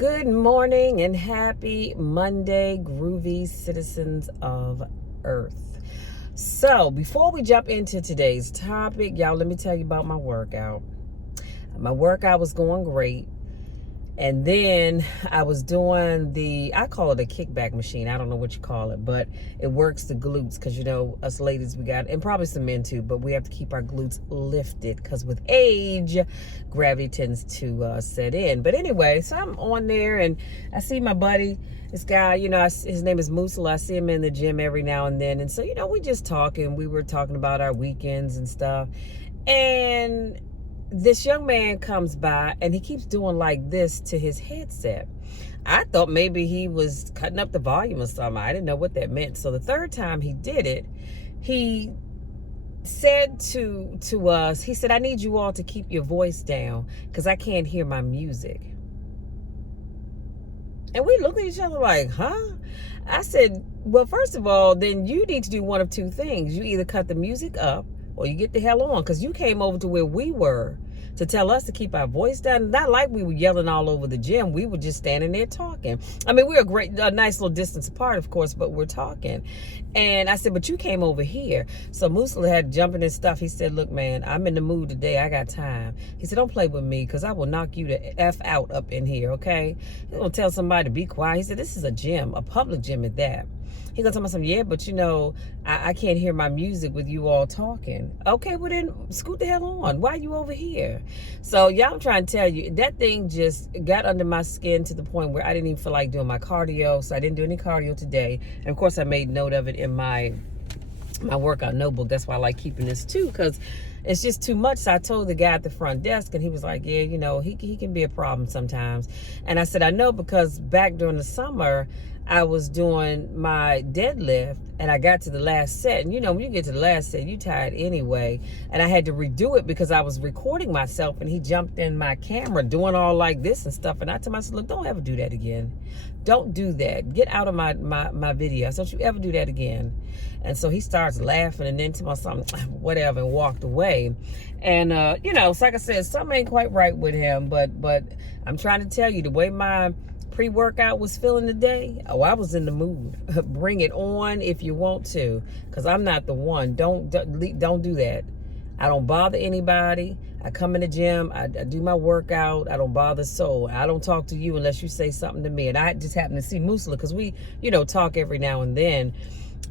Good morning and happy Monday, groovy citizens of Earth. So, before we jump into today's topic, y'all, let me tell you about my workout. My workout was going great. And then I was doing I call it a kickback machine. I don't know what you call it, but it works the glutes because, us ladies, we got, and probably some men too, but we have to keep our glutes lifted because with age, gravity tends to set in. But anyway, so I'm on there and I see my buddy, this guy, his name is Musala. I see him in the gym every now and then. And so, we just talking. We were talking about our weekends and stuff. And this young man comes by and he keeps doing like this to his headset. I thought maybe he was cutting up the volume or something. I didn't know what that meant. So the third time he did it, he said to us, he said, "I need you all to keep your voice down because I can't hear my music." And we looked at each other like, huh? I said, well, first of all, then you need to do one of two things. You either cut the music up or you get the hell on, because you came over to where we were to tell us to keep our voice down. Not like we were yelling all over the gym. We were just standing there talking. I mean, we're a nice little distance apart, of course, but we're talking. And I said, but you came over here. So Musala had jumping his stuff. He said, look, man, I'm in the mood today. I got time. He said, don't play with me because I will knock you the F out up in here, okay? He's going to tell somebody to be quiet. He said, this is a gym, a public gym at that. He gonna tell me something, yeah, but I can't hear my music with you all talking. Okay, well then scoot the hell on. Why are you over here? So y'all, I'm trying to tell you, that thing just got under my skin to the point where I didn't even feel like doing my cardio. So I didn't do any cardio today. And of course I made note of it in my workout notebook. That's why I like keeping this too, because it's just too much. So I told the guy at the front desk and he was like, yeah, he can be a problem sometimes. And I said, I know, because back during the summer, I was doing my deadlift and I got to the last set. And when you get to the last set, you tired anyway. And I had to redo it because I was recording myself and he jumped in my camera doing all like this and stuff. And I told myself, look, don't ever do that again. Don't do that. Get out of my video. Don't you ever do that again. And so he starts laughing and then to myself, whatever, and walked away. And, it's like I said, something ain't quite right with him. But I'm trying to tell you, the way my pre-workout was feeling today, I was in the mood. Bring it on if you want to, because I'm not the one. Don't do that. I don't bother anybody. I come in the gym, I do my workout, I don't bother soul. I don't talk to you unless you say something to me. And I just happen to see Musala because we talk every now and then,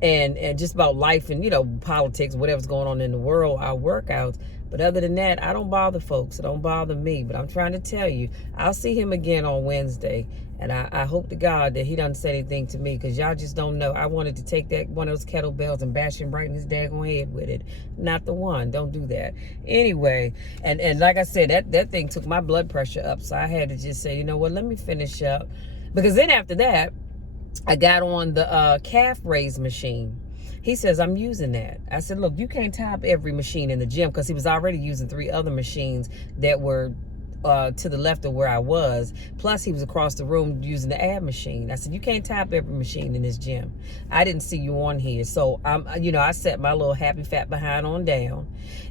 and just about life and politics, whatever's going on in the world, our workouts. But other than that, I don't bother folks. It don't bother me. But I'm trying to tell you, I'll see him again on Wednesday. And I hope to God that he doesn't say anything to me, because y'all just don't know. I wanted to take one of those kettlebells and bash him right in his daggone head with it. Not the one. Don't do that. Anyway, and like I said, that thing took my blood pressure up. So I had to just say, you know what, let me finish up. Because then after that, I got on the calf raise machine. He says, I'm using that. I said, look, you can't top every machine in the gym, because he was already using 3 other machines that were to the left of where I was. Plus, he was across the room using the ab machine. I said, you can't top every machine in this gym. I didn't see you on here. So, I set my little happy fat behind on down.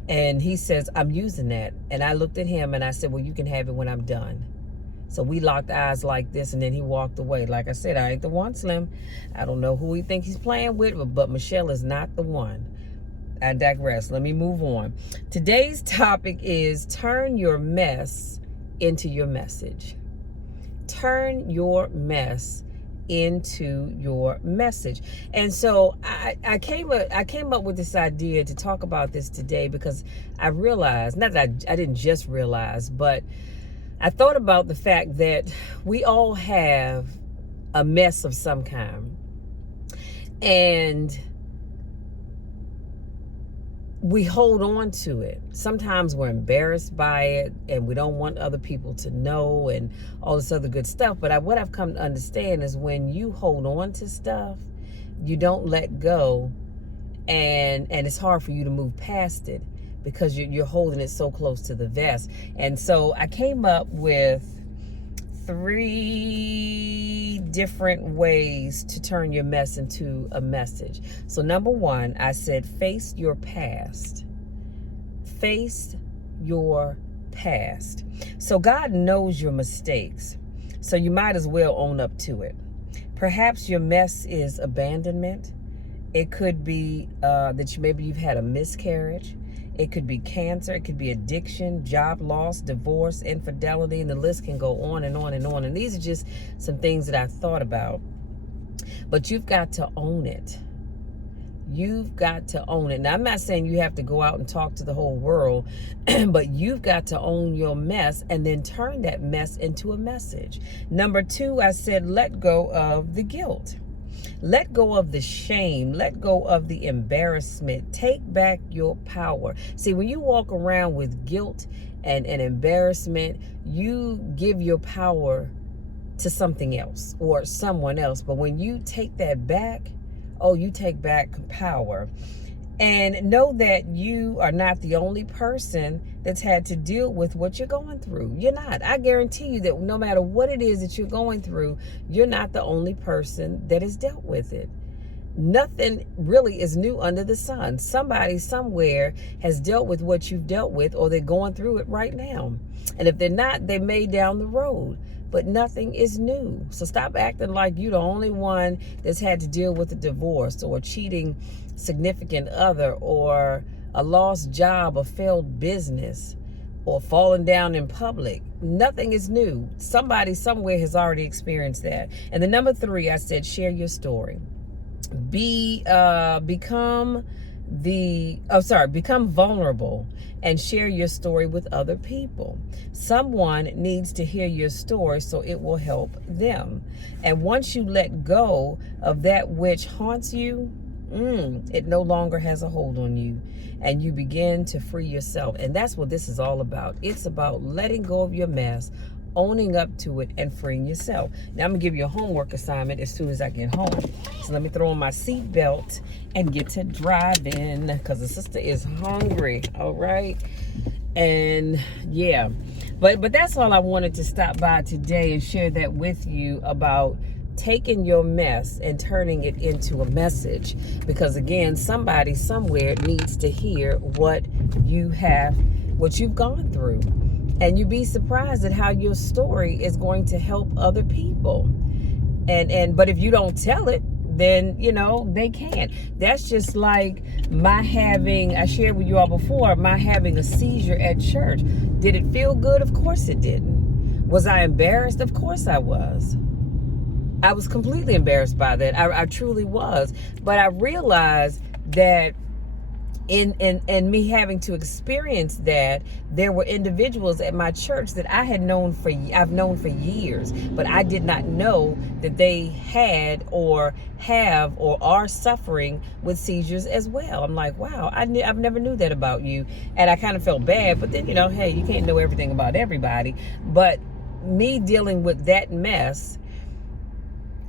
And he says, I'm using that. And I looked at him and I said, well, you can have it when I'm done. So we locked eyes like this, and then he walked away. Like I said, I ain't the one, Slim. I don't know who he thinks he's playing with, but Michelle is not the one. I digress. Let me move on. Today's topic is turn your mess into your message. Turn your mess into your message. And so I came up with this idea to talk about this today, because I realized, not that I didn't just realize, but I thought about the fact that we all have a mess of some kind. And we hold on to it. Sometimes we're embarrassed by it and we don't want other people to know and all this other good stuff. But what I've come to understand is when you hold on to stuff, you don't let go, and it's hard for you to move past it because you're holding it so close to the vest. And so I came up with 3 different ways to turn your mess into a message. So number 1, I said, face your past. Face your past. So God knows your mistakes. So you might as well own up to it. Perhaps your mess is abandonment. It could be that maybe you've had a miscarriage. It could be cancer. It could be addiction, job loss, divorce, infidelity, and the list can go on and on and on. And these are just some things that I thought about. But you've got to own it. You've got to own it. Now, I'm not saying you have to go out and talk to the whole world, but you've got to own your mess and then turn that mess into a message. Number 2, I said, let go of the guilt. Let go of the shame. Let go of the embarrassment. Take back your power. See, when you walk around with guilt and embarrassment, you give your power to something else or someone else. But when you take that back, you take back power. And know that you are not the only person that's had to deal with what you're going through. You're not. I guarantee you that no matter what it is that you're going through, you're not the only person that has dealt with it. Nothing really is new under the sun. Somebody somewhere has dealt with what you've dealt with, or they're going through it right now. And if they're not, they may down the road. But nothing is new. So stop acting like you're the only one that's had to deal with a divorce or cheating significant other or a lost job, a failed business, or falling down in public. Nothing is new. Somebody somewhere has already experienced that. And the number 3, I said, share your story. Become vulnerable and share your story with other people. Someone needs to hear your story so it will help them. And once you let go of that which haunts you, it no longer has a hold on you, and you begin to free yourself. And that's what this is all about. It's about letting go of your mess, owning up to it, and freeing yourself. Now I'm gonna give you a homework assignment as soon as I get home. So let me throw on my seatbelt and get to driving, because the sister is hungry. All right. And yeah, but that's all I wanted to stop by today and share that with you about taking your mess and turning it into a message. Because again, somebody somewhere needs to hear what you've gone through. And you'd be surprised at how your story is going to help other people. But if you don't tell it, then, they can't. That's just like I shared with you all before, my having a seizure at church. Did it feel good? Of course it didn't. Was I embarrassed? Of course I was. I was completely embarrassed by that. I truly was. But I realized that in me having to experience that, there were individuals at my church that I've known for years, but I did not know that they had or have or are suffering with seizures as well. I'm like, wow, I've never knew that about you. And I kind of felt bad, but then, hey, you can't know everything about everybody. But me dealing with that mess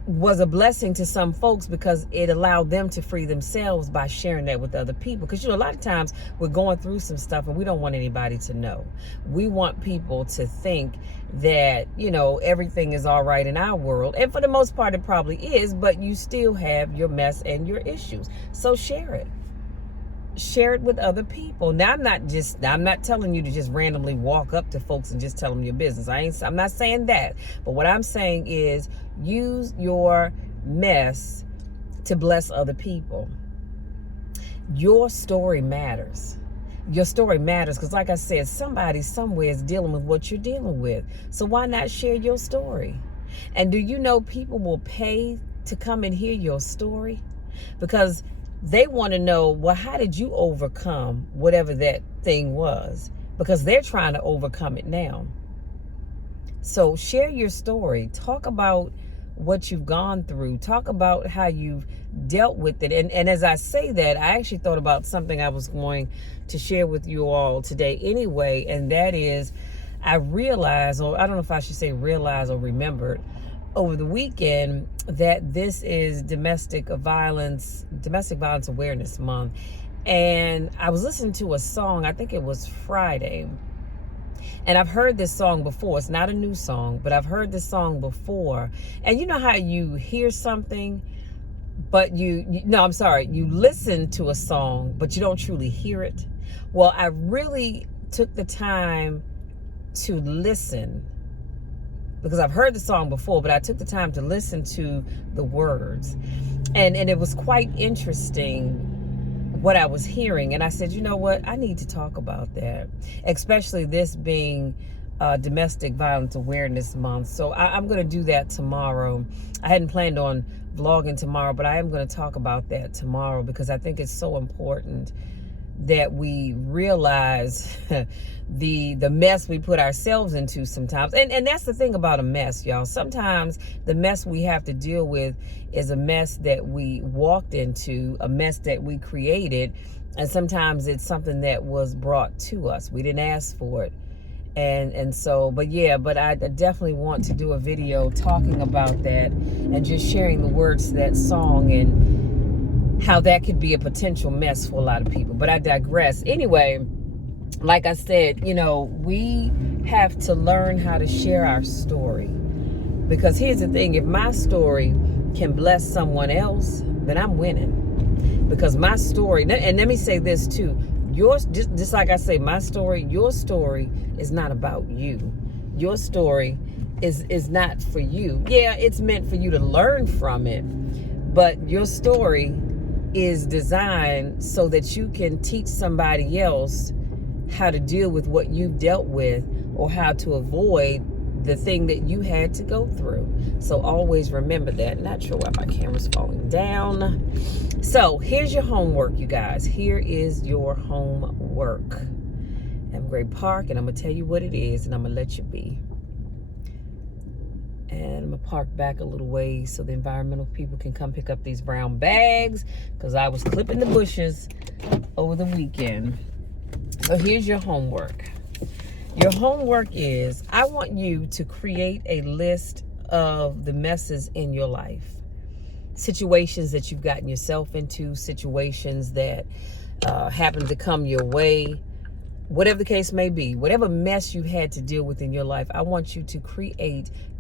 was a blessing to some folks, because it allowed them to free themselves by sharing that with other people. Because a lot of times we're going through some stuff and we don't want anybody to know. We want people to think that everything is all right in our world, and for the most part it probably is, but you still have your mess and your issues. So share it with other people. Now I'm not telling you to just randomly walk up to folks and just tell them your business. I'm not saying that. But what I'm saying is, use your mess to bless other people. Your story matters. Your story matters because, like I said, somebody somewhere is dealing with what you're dealing with. So why not share your story? And do you know people will pay to come and hear your story? Because they want to know, well, how did you overcome whatever that thing was? Because they're trying to overcome it now. So share your story. Talk about what you've gone through. Talk about how you've dealt with it. And as I say that, I actually thought about something I was going to share with you all today anyway. And that is, I realized, or I don't know if I should say realize or remembered, over the weekend, that this is Domestic Violence Awareness Month. And I was listening to a song, I think it was Friday. And I've heard this song before. It's not a new song, but I've heard this song before. And you know how you hear something, but you listen to a song, but you don't truly hear it? Well, I really took the time to listen because I've heard the song before, but I took the time to listen to the words. And it was quite interesting what I was hearing. And I said, you know what? I need to talk about that, especially this being Domestic Violence Awareness Month. So I'm going to do that tomorrow. I hadn't planned on vlogging tomorrow, but I am going to talk about that tomorrow, because I think it's so important that we realize the mess we put ourselves into sometimes. And that's the thing about a mess, y'all. Sometimes the mess we have to deal with is a mess that we walked into, a mess that we created, and sometimes it's something that was brought to us. We didn't ask for it. And so, but I definitely want to do a video talking about that and just sharing the words to that song and how that could be a potential mess for a lot of people. But I digress. Anyway, like I said, you know, we have to learn how to share our story. Because here's the thing, if my story can bless someone else, then I'm winning. Because my story, and let me say this too, yours, just like I say, my story, your story is not about you. Your story is not for you. Yeah, it's meant for you to learn from it, but your story is designed so that you can teach somebody else how to deal with what you've dealt with, or how to avoid the thing that you had to go through. So always remember that. Not sure why my camera's falling down. So here's your homework, you guys. Here is your homework. Evergrey Park, and I'm gonna tell you what it is, and I'm gonna let you be. And I'm gonna park back a little ways so the environmental people can come pick up these brown bags, because I was clipping the bushes over the weekend. So here's your homework. Your homework is, I want you to create a list of the messes in your life. Situations that you've gotten yourself into, situations that happen to come your way, whatever the case may be, whatever mess you had to deal with in your life, I want you to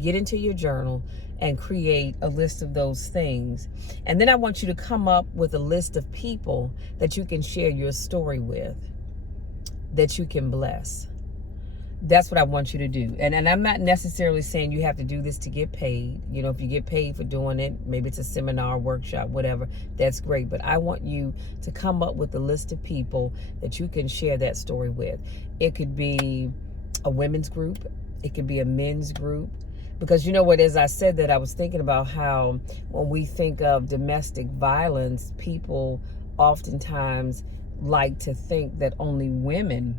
get into your journal and create a list of those things. And then I want you to come up with a list of people that you can share your story with, that you can bless. That's what I want you to do. And I'm not necessarily saying you have to do this to get paid. You know, if you get paid for doing it, maybe it's a seminar, workshop, whatever, that's great. But I want you to come up with a list of people that you can share that story with. It could be a women's group. It could be a men's group. Because you know what, as I said that, I was thinking about how when we think of domestic violence, people oftentimes like to think that only women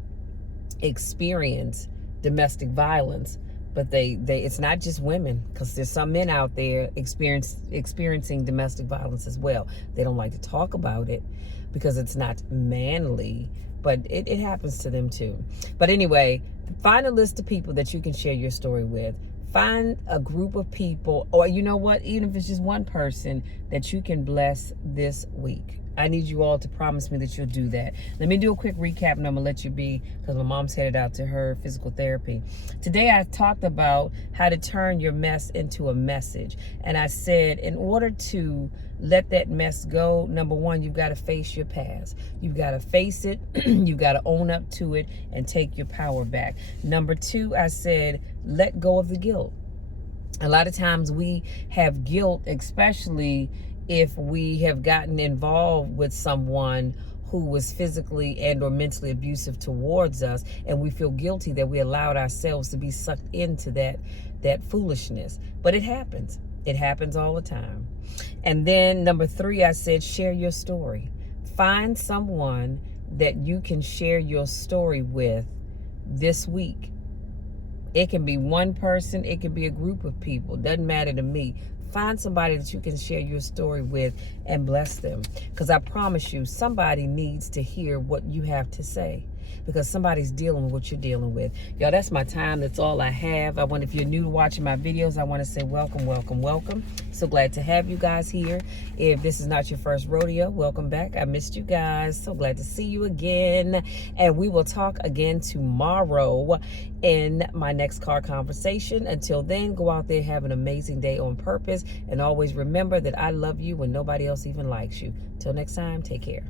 experience domestic violence, but it's not just women, because there's some men out there experiencing domestic violence as well. They don't like to talk about it because it's not manly, but it happens to them too. But anyway, find a list of people that you can share your story with. Find a group of people, or you know what, even if it's just one person that you can bless this week. I need you all to promise me that you'll do that. Let me do a quick recap and I'm gonna let you be, because my mom's headed out to her physical therapy. Today I talked about how to turn your mess into a message. And I said, in order to let that mess go, number one, you've got to face your past. You've got to face it. You've got to own up to it and take your power back. Number two, I said, let go of the guilt. A lot of times we have guilt, especially if we have gotten involved with someone who was physically and or mentally abusive towards us, and we feel guilty that we allowed ourselves to be sucked into that foolishness. But it happens. It happens all the time. And then number three, I said, share your story. Find someone that you can share your story with this week. It can be one person, it can be a group of people, doesn't matter to me. Find somebody that you can share your story with and bless them. Because I promise you, somebody needs to hear what you have to say. Because somebody's dealing with what you're dealing with. Y'all, that's my time. That's all I have. If you're new to watching my videos, I want to say welcome, welcome, welcome. So glad to have you guys here. If this is not your first rodeo, welcome back. I missed you guys. So glad to see you again. And we will talk again tomorrow in my next car conversation. Until then, go out there, have an amazing day on purpose. And always remember that I love you when nobody else even likes you. Till next time, take care.